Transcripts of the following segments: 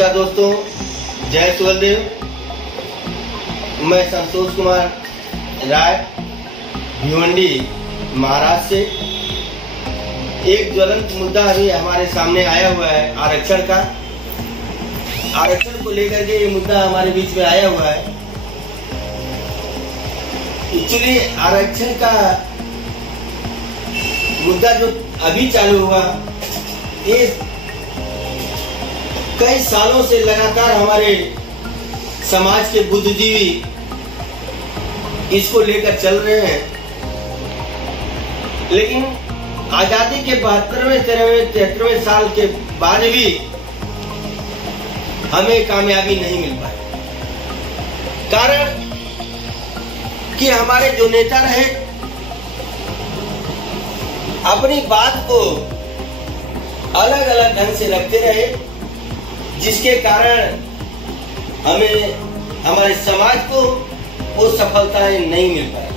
नमस्कार दोस्तों, जय सुवलदेव। मैं संतोष कुमार राय भिवंडी महाराष्ट्र से। एक ज्वलंत मुद्दा अभी हमारे सामने आया हुआ है आरक्षण का। आरक्षण को लेकर के ये मुद्दा हमारे बीच में आया हुआ है। एक्चुअली आरक्षण का मुद्दा जो अभी चालू हुआ, ये कई सालों से लगातार हमारे समाज के बुद्धिजीवी इसको लेकर चल रहे हैं, लेकिन आजादी के 72वें 73वें साल के बाद भी हमें कामयाबी नहीं मिल पाई। कारण कि हमारे जो नेता रहे अपनी बात को अलग अलग ढंग से रखते रहे, जिसके कारण हमें हमारे समाज को वो सफलताएं नहीं मिल पाई।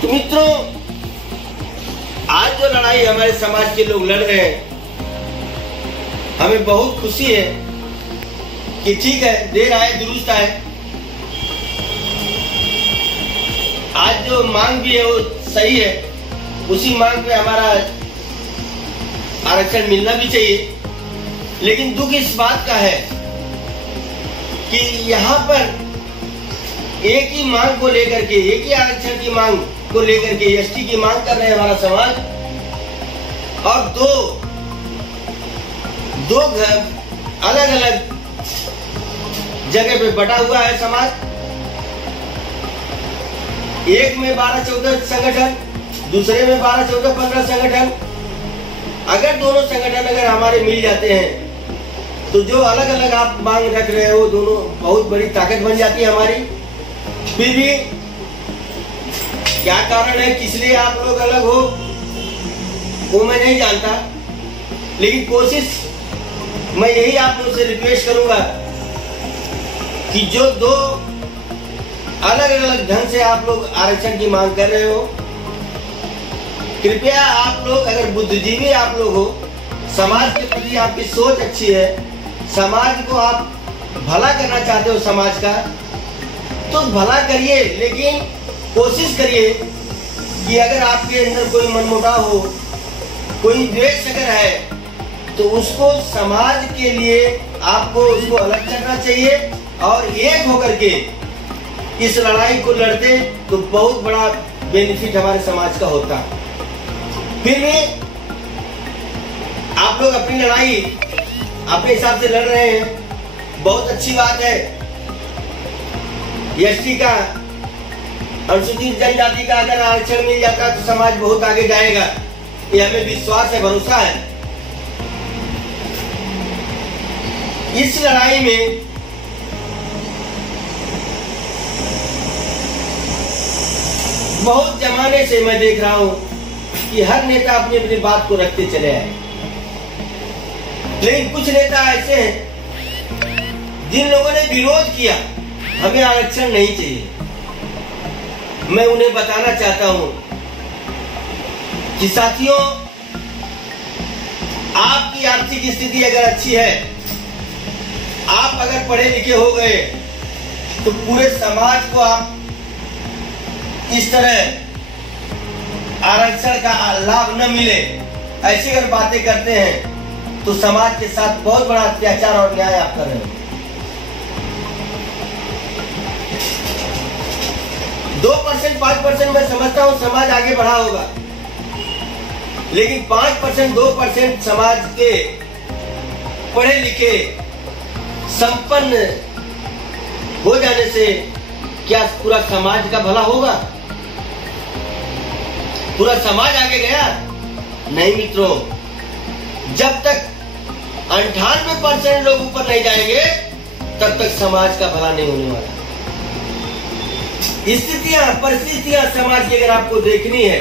तो मित्रों, आज जो लड़ाई हमारे समाज के लोग लड़ रहे हैं, हमें बहुत खुशी है कि ठीक है, देर आए दुरुस्त आए। आज जो मांग भी है वो सही है, उसी मांग पे हमारा आरक्षण मिलना भी चाहिए। लेकिन दुख इस बात का है कि यहाँ पर एक ही मांग को लेकर के, एक ही आरक्षण की मांग को लेकर के एसटी की मांग कर रहे हैं हमारा समाज, और दो घर अलग अलग जगह पे बटा हुआ है समाज। एक में 12-14 संगठन, दूसरे में 12-14-15 संगठन। अगर दोनों संगठन अगर हमारे मिल जाते हैं तो जो अलग अलग आप मांग रख रहे हो, दोनों बहुत बड़ी ताकत बन जाती है हमारी। फिर भी क्या कारण है, किस लिए आप लोग अलग हो, वो मैं नहीं जानता। लेकिन कोशिश मैं यही आप लोगों से रिक्वेस्ट करूंगा कि जो दो अलग अलग ढंग से आप लोग आरक्षण की मांग कर रहे हो, कृपया आप लोग, अगर बुद्धिजीवी आप लोग हो, समाज के प्रति आपकी सोच अच्छी है, समाज को आप भला करना चाहते हो समाज का, तो भला करिए। लेकिन कोशिश करिए कि अगर आपके अंदर कोई मनमुटाव हो, कोई द्वेष अगर है, तो उसको समाज के लिए आपको उसको अलग करना चाहिए और एक होकर के इस लड़ाई को लड़ते तो बहुत बड़ा बेनिफिट हमारे समाज का होता। फिर भी आप लोग अपनी लड़ाई अपने हिसाब से लड़ रहे हैं, बहुत अच्छी बात है। एसटी का, अनुसूचित जनजाति का अगर आरक्षण मिल जाता तो समाज बहुत आगे जाएगा, ये हमें विश्वास है, भरोसा है। इस लड़ाई में बहुत जमाने से मैं देख रहा हूं कि हर नेता अपनी अपनी बात को रखते चले आए, लेकिन कुछ नेता ऐसे हैं जिन लोगों ने विरोध किया, हमें आरक्षण नहीं चाहिए। मैं उन्हें बताना चाहता हूं कि साथियों, आपकी आर्थिक स्थिति अगर अच्छी है, आप अगर पढ़े लिखे हो गए, तो पूरे समाज को आप इस तरह आरक्षण का लाभ न मिले, ऐसी अगर बातें करते हैं तो समाज के साथ बहुत बड़ा अत्याचार और न्याय आप कर रहे हो। 2%, 5% मैं समझता हूं समाज आगे बढ़ा होगा, लेकिन 5%, 2% समाज के पढ़े लिखे संपन्न हो जाने से क्या पूरा समाज का भला होगा? पूरा समाज आगे गया? नहीं मित्रों, जब तक 98% लोग ऊपर नहीं जाएंगे, तब तक समाज का भला नहीं होने वाला। स्थितियां, परिस्थितियां समाज की अगर आपको देखनी है,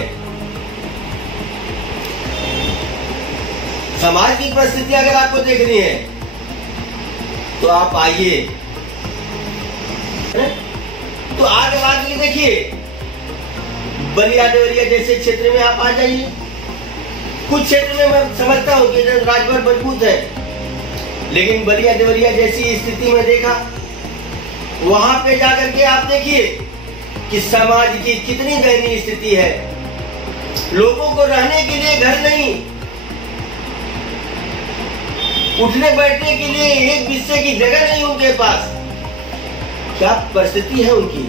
समाज की परिस्थितियां अगर आपको देखनी है, तो आप आइए, तो आगे बात ये देखिए, बलिया देवरिया जैसे क्षेत्र में आप आ जाइए। कुछ क्षेत्र में मैं समझता हूँ कि राजभर मजबूत है, लेकिन बलिया देवरिया जैसी स्थिति में देखा, वहां पे जाकर के आप देखिए कि समाज की कितनी दयनीय स्थिति है। लोगों को रहने के लिए घर नहीं, उठने बैठने के लिए एक बिस्से की जगह नहीं उनके पास। क्या परिस्थिति है उनकी।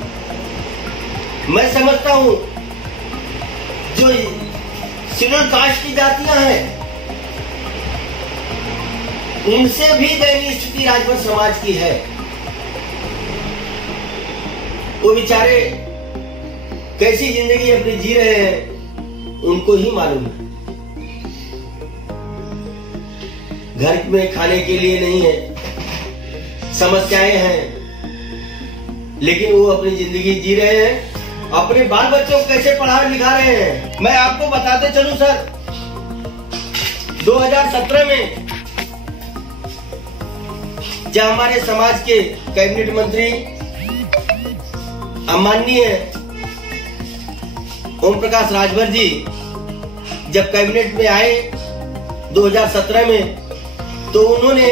मैं समझता हूं जो शेड्यूल कास्ट की जातियां हैं, उनसे भी दयनीय स्थिति राजपूत समाज की है। वो बेचारे कैसी जिंदगी अपनी जी रहे हैं उनको ही मालूम है। घर में खाने के लिए नहीं है, समस्याएं हैं, लेकिन वो अपनी जिंदगी जी रहे हैं। अपने बाल बच्चों को कैसे पढ़ा लिखा रहे हैं। मैं आपको बताते चलूं सर, 2017 में जब हमारे समाज के कैबिनेट मंत्री माननीय ओम प्रकाश राजभर जी जब कैबिनेट में आए 2017 में, तो उन्होंने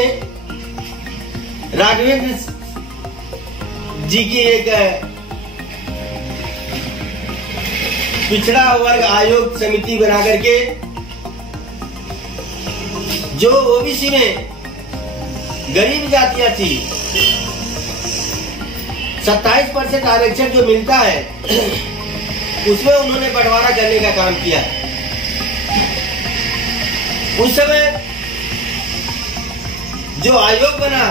राघवेंद्र जी की एक पिछड़ा वर्ग आयोग समिति बना करके जो ओबीसी में गरीब जातियां थी 27% आरक्षण जो मिलता है उसमें उन्होंने बंटवारा करने का काम किया। उस समय जो आयोग बना,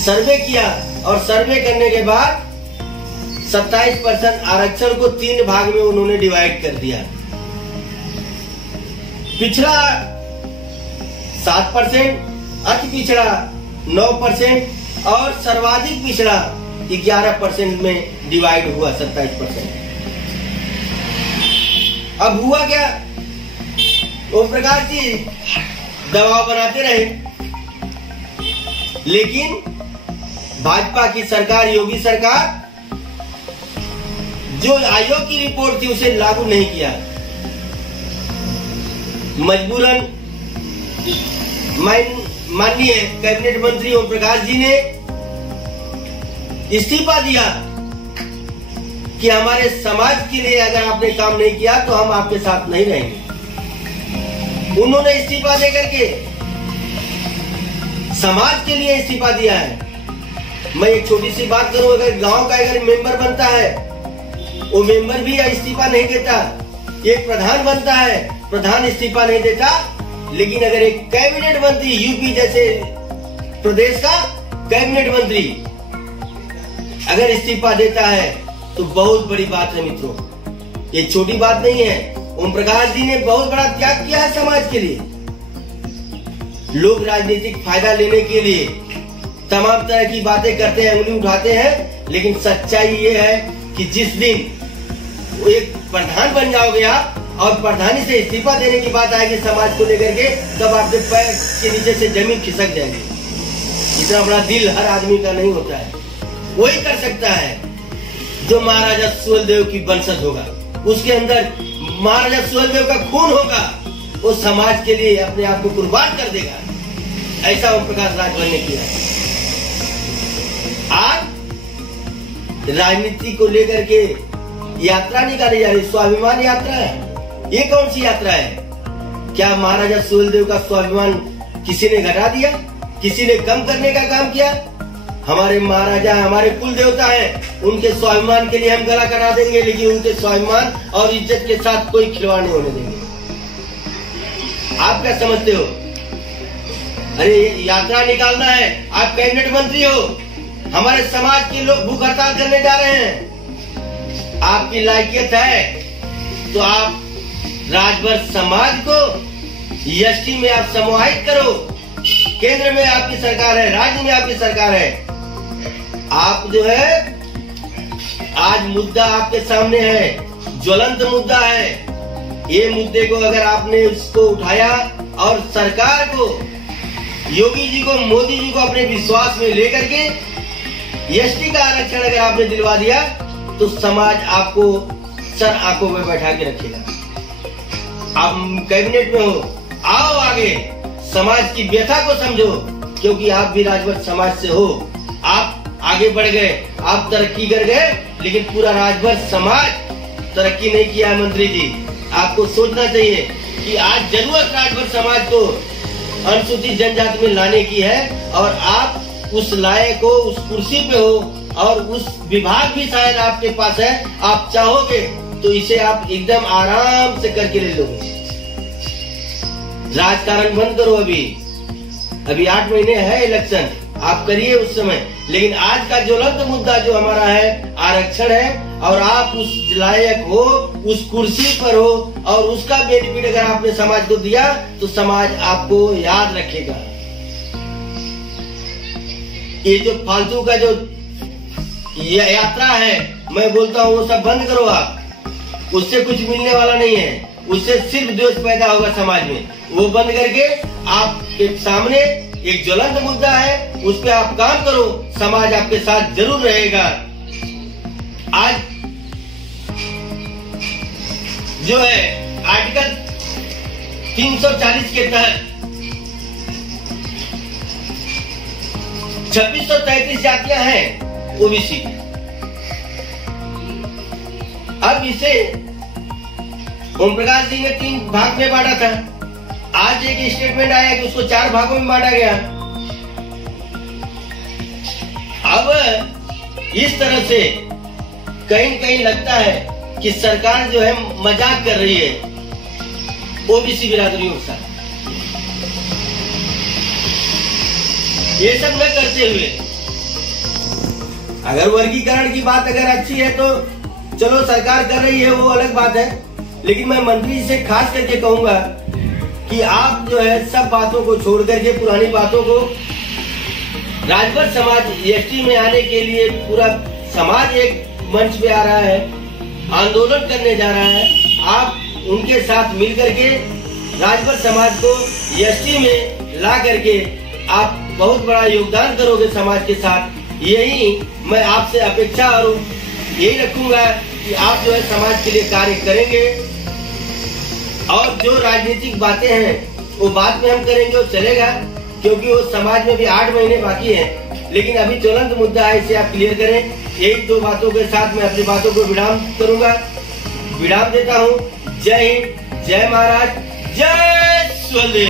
सर्वे किया और सर्वे करने के बाद 27% आरक्षण को 3 भाग में उन्होंने डिवाइड कर दिया। पिछड़ा 7%, अति पिछड़ा 9% और सर्वाधिक पिछड़ा 11% में डिवाइड हुआ 27%। अब हुआ क्या, ओम प्रकाश जी दबाव बनाते रहे, लेकिन भाजपा की सरकार, योगी सरकार, जो आयोग की रिपोर्ट थी उसे लागू नहीं किया। मजबूरन माननीय कैबिनेट मंत्री ओम प्रकाश जी ने इस्तीफा दिया कि हमारे समाज के लिए अगर आपने काम नहीं किया तो हम आपके साथ नहीं रहेंगे। उन्होंने इस्तीफा देकर के समाज के लिए इस्तीफा दिया है। मैं एक छोटी सी बात करूं, अगर गांव का अगर मेंबर बनता है, वो मेंबर भी इस्तीफा नहीं देता। एक प्रधान बनता है, प्रधान इस्तीफा नहीं देता। लेकिन अगर एक कैबिनेट मंत्री, यूपी जैसे प्रदेश का कैबिनेट मंत्री अगर इस्तीफा देता है तो बहुत बड़ी बात है मित्रों, ये छोटी बात नहीं है। ओम प्रकाश जी ने बहुत बड़ा त्याग किया है समाज के लिए। लोग राजनीतिक फायदा लेने के लिए तमाम तरह की बातें करते हैं, उंगली उठाते हैं, लेकिन सच्चाई ये है कि जिस दिन एक प्रधान बन जाओगे आप और प्रधानी से इस्तीफा देने की बात आएगी समाज को लेकर के, तब आपके पैर के नीचे से जमीन खिसक जाएगी। इतना बड़ा दिल हर आदमी का नहीं होता है। वही कर सकता है जो महाराजा सुहेलदेव की वंशज होगा, उसके अंदर महाराजा सुहेलदेव का खून होगा, वो समाज के लिए अपने आप को कुर्बान कर देगा। ऐसा ओम प्रकाश राजभर ने किया। आज राजनीति को लेकर के यात्रा निकाली जा रही, स्वाभिमान यात्रा है। ये कौन सी यात्रा है? क्या महाराजा सुहेलदेव का स्वाभिमान किसी ने घटा दिया, किसी ने कम करने का काम किया? हमारे महाराजा हमारे कुल देवता हैं, उनके स्वाभिमान के लिए हम गला कटा देंगे, लेकिन उनके स्वाभिमान और इज्जत के साथ कोई खिलवाड़ नहीं होने देंगे। आप क्या समझते हो? अरे यात्रा निकालना है, आप कैबिनेट मंत्री हो, हमारे समाज के लोग भूख हड़ताल करने जा रहे हैं, आपकी लायकियत है तो आप राजभर समाज को एसटी में आप समाहित करो। केंद्र में आपकी सरकार है, राज्य में आपकी सरकार है। आप जो है आज मुद्दा आपके सामने है, ज्वलंत मुद्दा है। ये मुद्दे को अगर आपने उसको उठाया और सरकार को, योगी जी को, मोदी जी को अपने विश्वास में लेकर के एसटी का आरक्षण अगर आपने दिलवा दिया तो समाज आपको सर आंखों में बैठा के रखेगा। आप कैबिनेट में हो, आओ आगे, समाज की व्यथा को समझो, क्योंकि आप भी राजभर समाज से हो। आप आगे बढ़ गए, आप तरक्की कर गए, लेकिन पूरा राजभर समाज तरक्की नहीं किया है। मंत्री जी, आपको सोचना चाहिए कि आज जरूरत राजभर समाज को अनुसूचित जनजाति में लाने की है, और आप उस लायक हो, उस कुर्सी पे हो, और उस विभाग भी शायद आपके पास है। आप चाहोगे तो इसे आप एकदम आराम से करके ले लोगे। राजकारण बंद करो। अभी 8 महीने है इलेक्शन, आप करिए उस समय। लेकिन आज का ज्वलंत मुद्दा जो हमारा है आरक्षण है, और आप उस लायक हो, उस कुर्सी पर हो, और उसका बेनिफिट अगर आपने समाज को दिया तो समाज आपको याद रखेगा। ये जो फालतू का जो यात्रा है, मैं बोलता हूँ वो सब बंद करो आप। उससे कुछ मिलने वाला नहीं है, उससे सिर्फ द्वेष पैदा होगा समाज में। वो बंद करके आपके सामने एक ज्वलंत मुद्दा है, उस पर आप काम करो, समाज आपके साथ जरूर रहेगा। आज जो है आर्टिकल 340 के तहत 2633 जातियां हैं ओबीसी। अब इसे ओम प्रकाश जी ने 3 भाग में बांटा था। आज एक स्टेटमेंट आया कि उसको 4 भागों में बांटा गया। अब इस तरह से कहीं कहीं लगता है कि सरकार जो है मजाक कर रही है ओबीसी बिरादरियों के साथ। ये सब न करते हुए, अगर वर्गीकरण की बात अगर अच्छी है तो चलो सरकार कर रही है, वो अलग बात है। लेकिन मैं मंत्री जी से खास करके कहूंगा कि आप जो है सब बातों को छोड़ करके, पुरानी बातों को, राजभर समाज एसटी में आने के लिए पूरा समाज एक मंच पे आ रहा है, आंदोलन करने जा रहा है। आप उनके साथ मिल करके राजभर समाज को एसटी में ला करके आप बहुत बड़ा योगदान करोगे समाज के साथ। यही मैं आपसे अपेक्षा और यही रखूंगा कि आप जो है समाज के लिए कार्य करेंगे। और जो राजनीतिक बातें हैं वो बाद में हम करेंगे, वो चलेगा, क्योंकि वो समाज में भी 8 महीने बाकी है। लेकिन अभी ज्वलंत मुद्दा है, इसे आप क्लियर करें। यही 2 बातों के साथ मैं अपनी बातों को विराम करूंगा, विराम देता हूँ। जय हिंद, जय महाराज, जय स्वदेश।